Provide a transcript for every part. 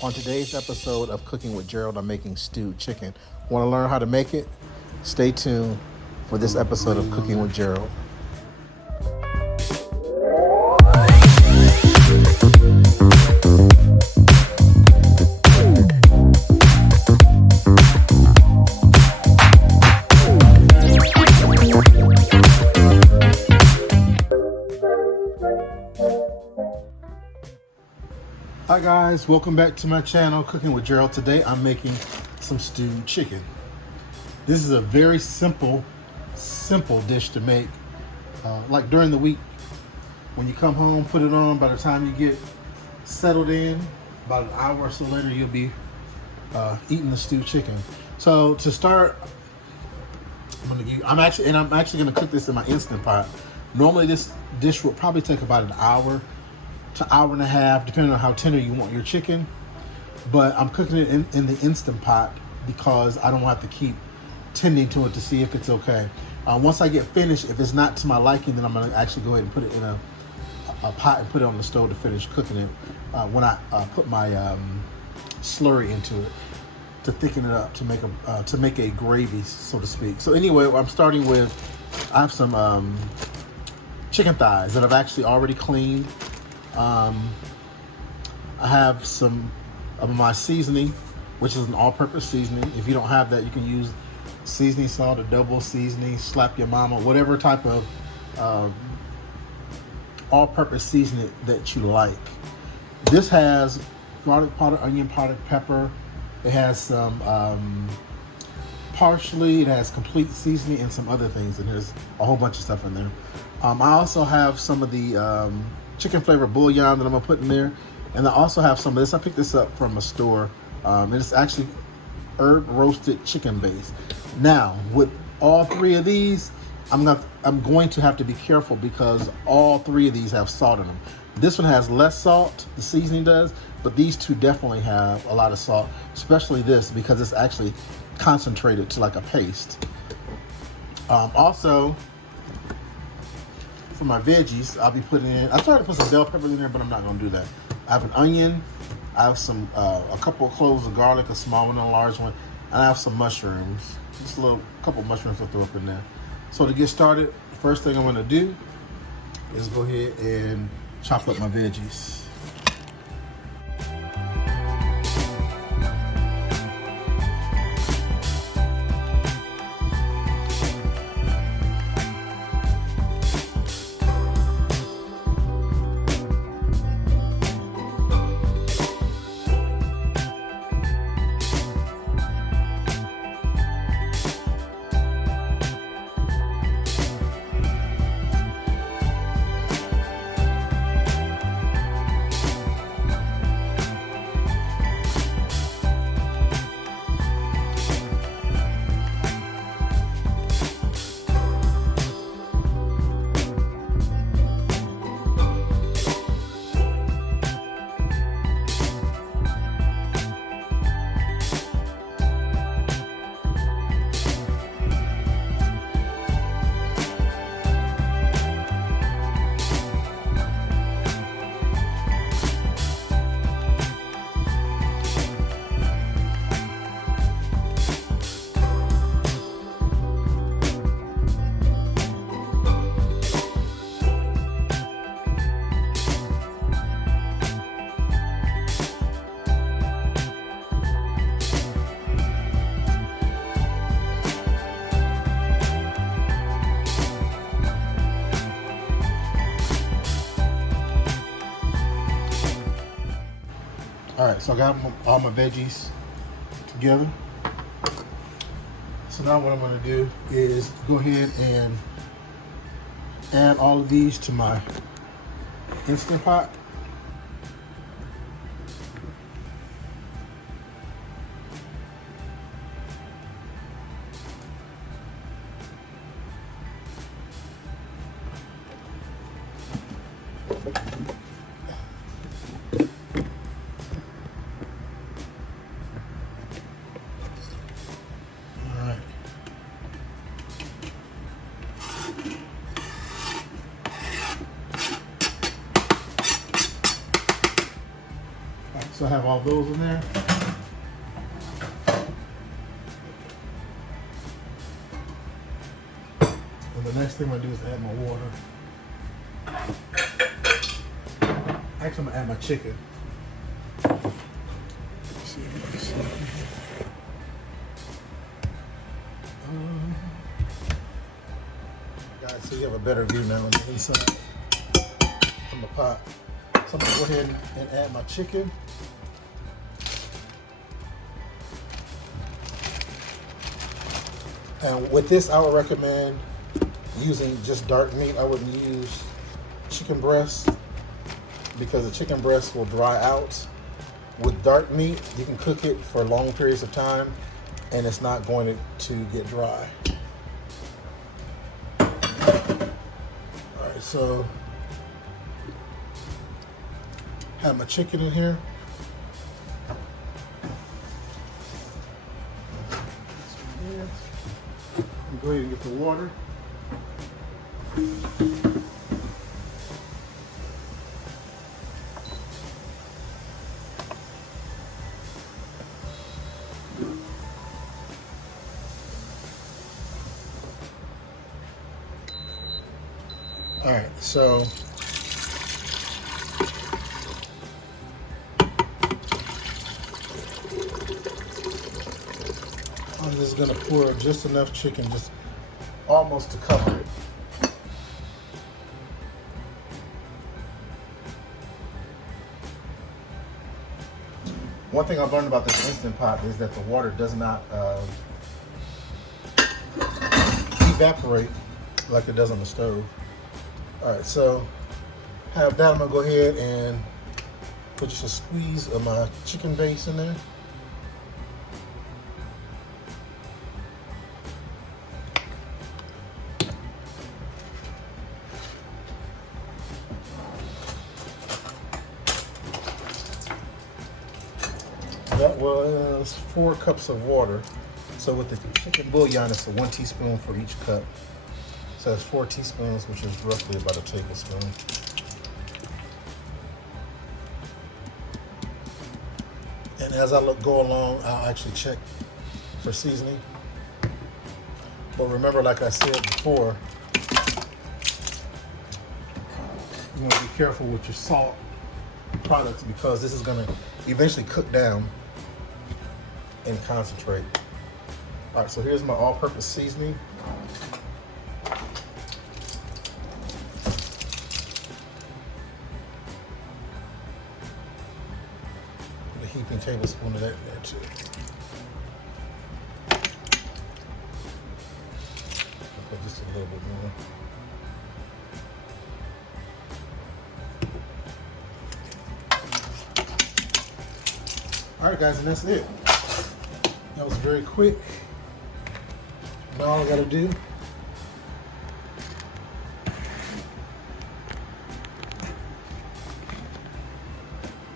On today's episode of Cooking with Gerald, I'm making stewed chicken. Want to learn how to make it? Stay tuned for this episode of Cooking with Gerald. Hi guys, welcome back to my channel, Cooking with Gerald. Today I'm making some stewed chicken. This is a very simple dish to make. Like during the week, when you come home, put it on. By the time you get settled in, about an hour or so later, you'll be eating the stewed chicken. So to start, I'm actually going to cook this in my Instant Pot. Normally this dish would probably take about an hour to hour and a half, depending on how tender you want your chicken. But I'm cooking it in the Instant Pot because I don't have to keep tending to it to see if it's okay. Once I get finished, if it's not to my liking, then I'm going to actually go ahead and put it in a pot and put it on the stove to finish cooking it when I put my slurry into it to thicken it up to make a gravy, so to speak. So anyway, I'm starting with, I have some chicken thighs that I've actually already cleaned. I have some of my seasoning, which is an all-purpose seasoning. If you don't have that, you can use seasoning salt or double seasoning, slap your mama, whatever type of all-purpose seasoning that you like. This has garlic powder, onion powder, pepper. It has some parsley. It has complete seasoning and some other things, and there's a whole bunch of stuff in there. I also have some of the chicken flavor bouillon that I'm gonna put in there, and I also have some of this. I picked this up from a store, and it's actually herb roasted chicken base. Now, with all three of these, I'm going to have to be careful because all three of these have salt in them. This one has less salt, the seasoning does, but these two definitely have a lot of salt, especially this because it's actually concentrated to like a paste. Also, for my veggies, I'll be putting in, I tried to put some bell peppers in there, but I'm not gonna do that. I have an onion, I have some, a couple of cloves of garlic, a small one and a large one, and I have some mushrooms. Just a couple of mushrooms to throw up in there. So to get started, the first thing I'm gonna do is go ahead and chop up my veggies. All right, so I got all my veggies together. So now what I'm gonna do is go ahead and add all of these to my Instant Pot. all those in there. And the next thing I'm gonna do is add my water. Actually, I'm gonna add my chicken. Guys, so you have a better view now on the inside from the pot. So I'm gonna go ahead and add my chicken. And with this, I would recommend using just dark meat. I wouldn't use chicken breast because the chicken breast will dry out. With dark meat, you can cook it for long periods of time and it's not going to get dry. All right, so have my chicken in here. Go ahead and get the water. All right, so I'm just gonna pour just enough chicken, just almost to cover it. One thing I've learned about this Instant Pot is that the water does not evaporate like it does on the stove. All right, so have that. I'm gonna go ahead and put just a squeeze of my chicken base in there. That was 4 cups of water. So with the chicken bouillon, it's 1 teaspoon for each cup. So that's 4 teaspoons, which is roughly about a tablespoon. And as I go along, I'll actually check for seasoning. But remember, like I said before, you want to be careful with your salt products because this is going to eventually cook down and concentrate. All right, so here's my all-purpose seasoning. Put a heaping tablespoon of that in there too. I'll put just a little bit more. All right, guys, and that's it. That was very quick. Now all I gotta do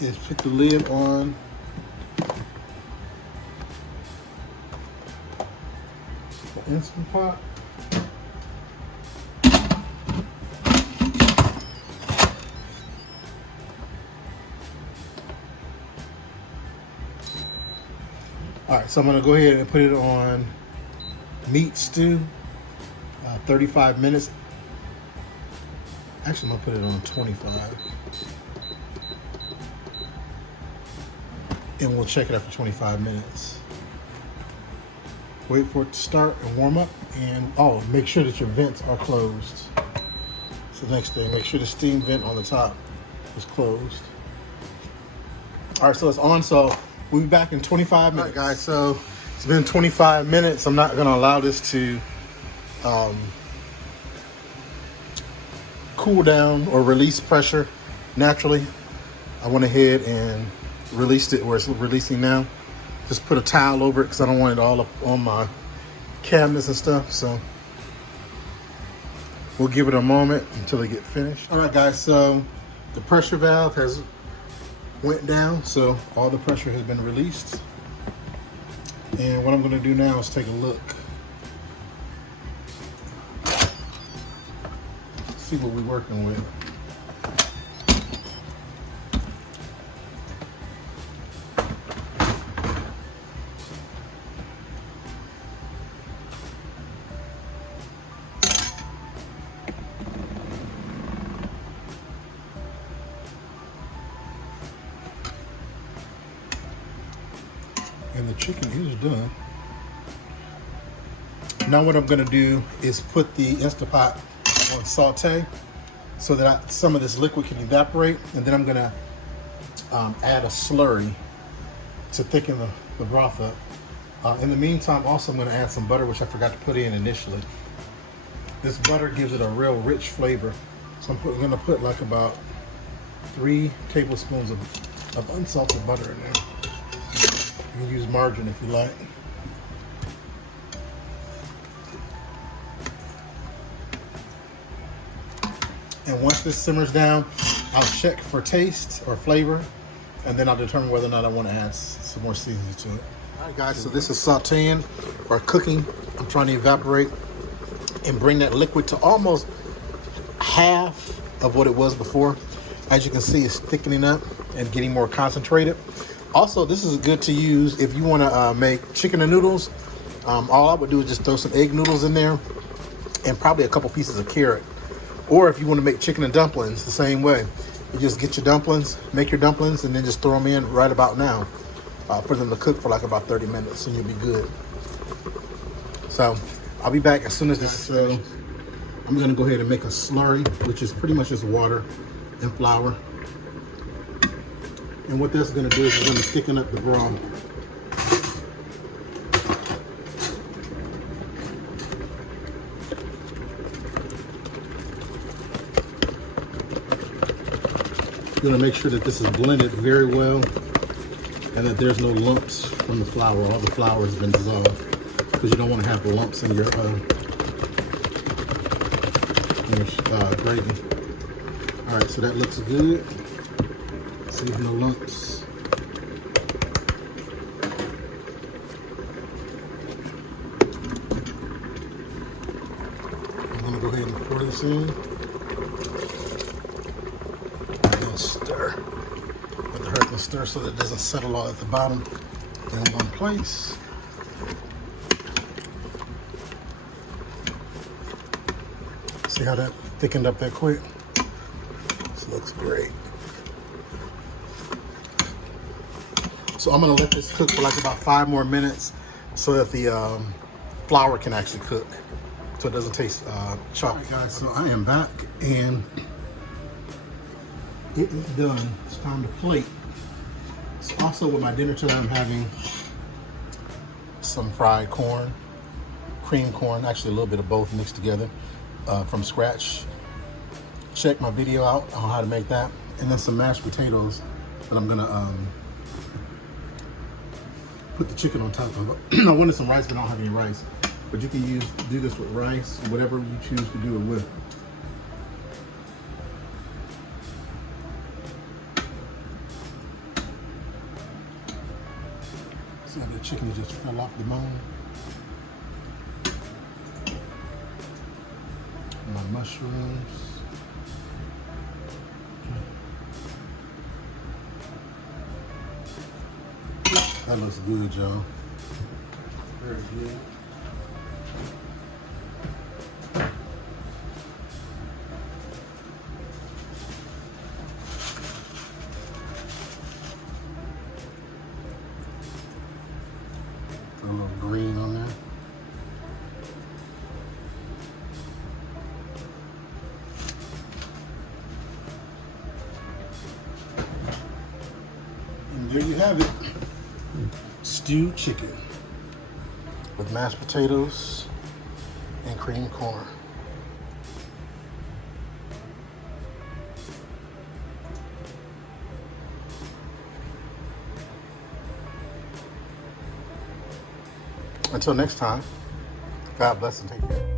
is put the lid on the Instant Pot. All right, so I'm gonna go ahead and put it on meat stew, 35 minutes. Actually, I'm gonna put it on 25. And we'll check it after 25 minutes. Wait for it to start and warm up, and make sure that your vents are closed. So next thing, make sure the steam vent on the top is closed. All right, so it's on, so we'll be back in 25 minutes. All right, guys, so it's been 25 minutes. I'm not gonna allow this to cool down or release pressure naturally. I went ahead and released it where it's releasing now. Just put a towel over it because I don't want it all up on my cabinets and stuff. So we'll give it a moment until it get finished. All right, guys, so the pressure valve has went down, so all the pressure has been released. And what I'm gonna do now is take a look. See what we're working with. And the chicken is done. Now what I'm gonna do is put the Instant Pot on saute so that some of this liquid can evaporate, and then I'm gonna add a slurry to thicken the broth up. In the meantime, also I'm gonna add some butter, which I forgot to put in initially. This butter gives it a real rich flavor. So I'm gonna put like about 3 tablespoons of unsalted butter in there. You can use margarine if you like. And once this simmers down, I'll check for taste or flavor, and then I'll determine whether or not I want to add some more seasoning to it. All right, guys, so this is sauteing or cooking. I'm trying to evaporate and bring that liquid to almost half of what it was before. As you can see, it's thickening up and getting more concentrated. Also, this is good to use if you want to make chicken and noodles. All I would do is just throw some egg noodles in there and probably a couple pieces of carrot. Or if you want to make chicken and dumplings the same way, you just get your dumplings, make your dumplings, and then just throw them in right about now for them to cook for like about 30 minutes, and you'll be good. So I'll be back as soon as this is through. I'm going to go ahead and make a slurry, which is pretty much just water and flour. And what that's going to do is it's going to thicken up the broth. You're going to make sure that this is blended very well and that there's no lumps from the flour. All the flour has been dissolved, because you don't want to have lumps in your gravy. All right, so that looks good. See, no lumps. I'm going to go ahead and pour this in. Stir with the hurricane stir so that it doesn't settle all at the bottom in one place. See how that thickened up that quick? This looks great. So I'm going to let this cook for like about 5 more minutes so that the flour can actually cook, so it doesn't taste choppy. All right, guys, so I am back and it is done. It's time to plate. So also with my dinner today, I'm having some fried corn, cream corn, actually a little bit of both mixed together from scratch. Check my video out on how to make that. And then some mashed potatoes that I'm gonna put the chicken on top of it. I wanted some rice, but I don't have any rice. But you can do this with rice, whatever you choose to do it with. See how the chicken just fell off the bone? My mushrooms. That looks good, y'all. Very good. Put a little green on there. And there you have it. Stewed chicken with mashed potatoes and cream corn. Until next time, God bless and take care.